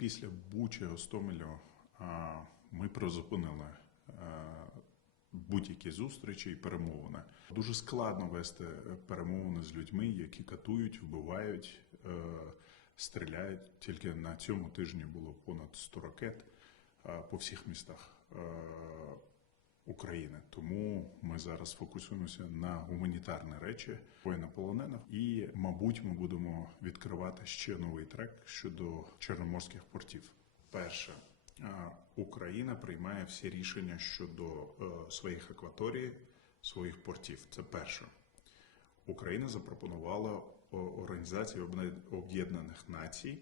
Після Бучі, Гостомелю ми призупинили будь-які зустрічі і перемовини. Дуже складно вести перемовини з людьми, які катують, вбивають, стріляють. Тільки на цьому тижні було понад 100 ракет по всіх містах України. Тому ми зараз фокусуємося на гуманітарні речі, воєннополонених. І, мабуть, ми будемо відкривати ще новий трек щодо чорноморських портів. Перше. Україна приймає всі рішення щодо своїх акваторій, своїх портів. Це перше. Україна запропонувала Організації Об'єднаних Націй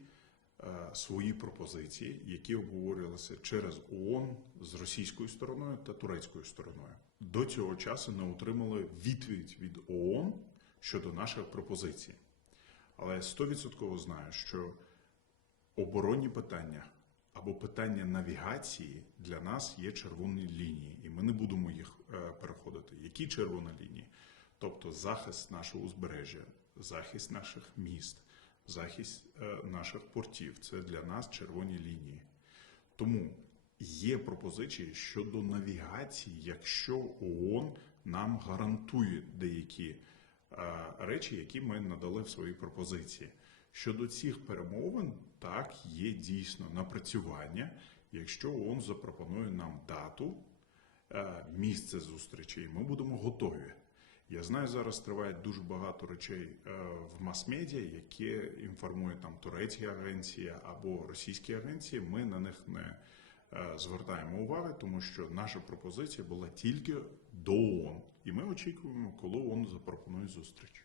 свої пропозиції, які обговорювалися через ООН з російською стороною та турецькою стороною. До цього часу не отримали відповідь від ООН щодо наших пропозицій. Але 100% знаю, що оборонні питання або питання навігації для нас є червоні лінії, і ми не будемо їх переходити. Які червоні лінії? Тобто захист нашого узбережжя, захист наших міст, захист наших портів – це для нас червоні лінії. Тому є пропозиції щодо навігації, якщо ООН нам гарантує деякі речі, які ми надали в своїй пропозиції. Щодо цих перемовин, так, є дійсно напрацювання, якщо ООН запропонує нам дату, місце зустрічі, ми будемо готові. Я знаю, зараз триває дуже багато речей в мас-медіа, які інформують там турецькі агенції або російські агенції. Ми на них не звертаємо уваги, тому що наша пропозиція була тільки до ООН. І ми очікуємо, коли ООН запропонує зустріч.